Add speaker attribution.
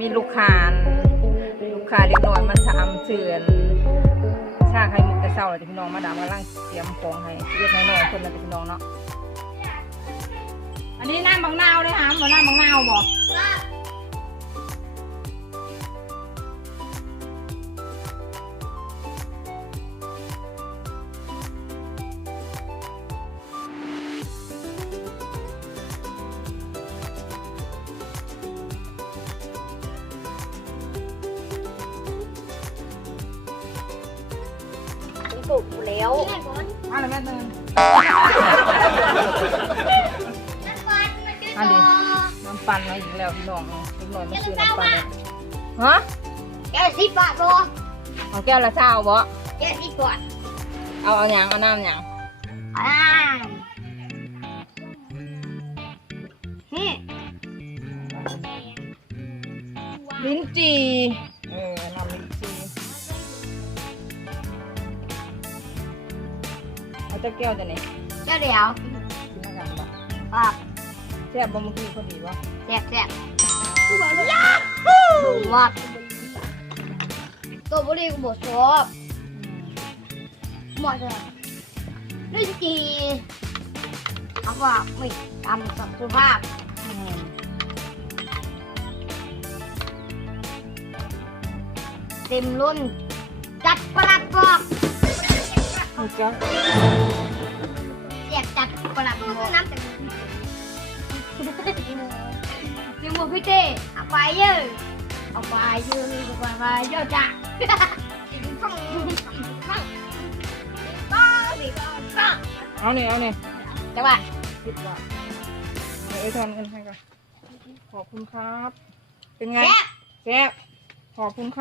Speaker 1: มีลูกค้าลูกค้าเล็กน้อยมันสามเชือนชาไข่มุกแต่เศร้าเลยพี่น้องมาดามกำลังเตรียมของให้เวียดน้อยๆคนละพี่น้องเนาะอันนี้น้ำบางนาวเลยค่ะบ่น้ำบางนาวบอก
Speaker 2: สุกแล้ว
Speaker 1: มาเลยแม่เดิน
Speaker 2: อันนี้
Speaker 1: น้ำปั่นมาอีกแล้วพี่น้องเล็กน้อยมาซื้อน้ำปั่นเนี่ยฮะ
Speaker 2: แกสิบบาทบอ
Speaker 1: เอาแก้วละเช้าบ่
Speaker 2: แกสิบบาท
Speaker 1: เอาเอาหยังเอาน้ำหยัง
Speaker 2: อ่านี่
Speaker 1: ลิ้นจี่ เอาเจ้าแก้วจะไหน
Speaker 2: เจ้าเดียว
Speaker 1: กินน้ำกันบ่
Speaker 2: อะ
Speaker 1: แซ่บบ่เมื่อกี้พอดีวะ
Speaker 2: แซ่บแซ่บยาฮู้วัดตัวบุรีกูบอกชอบหมดเลยนี่จีเขาว่าไม่ทำสัสุภาพ
Speaker 1: อืม
Speaker 2: เต็มรุ่นจัดประหลัดบอก
Speaker 1: เอา จ้ะ
Speaker 2: เสียบจัดประหลัดบอกน้ำเต็มจมูกพี่เต้เอาไปเยอะเอาไปเยอะเอาไปเยอะจ้ะฟังฟังก็สิก็ก็
Speaker 1: เอาเนี่ยเอาเนี่ย
Speaker 2: จังหวะ
Speaker 1: สิบบาทเดี๋ยวเอ้ยทอนเงินให้ก่อนขอบคุณครับ เป็นไง
Speaker 2: แซ่บ
Speaker 1: แซ่บขอบคุณครับ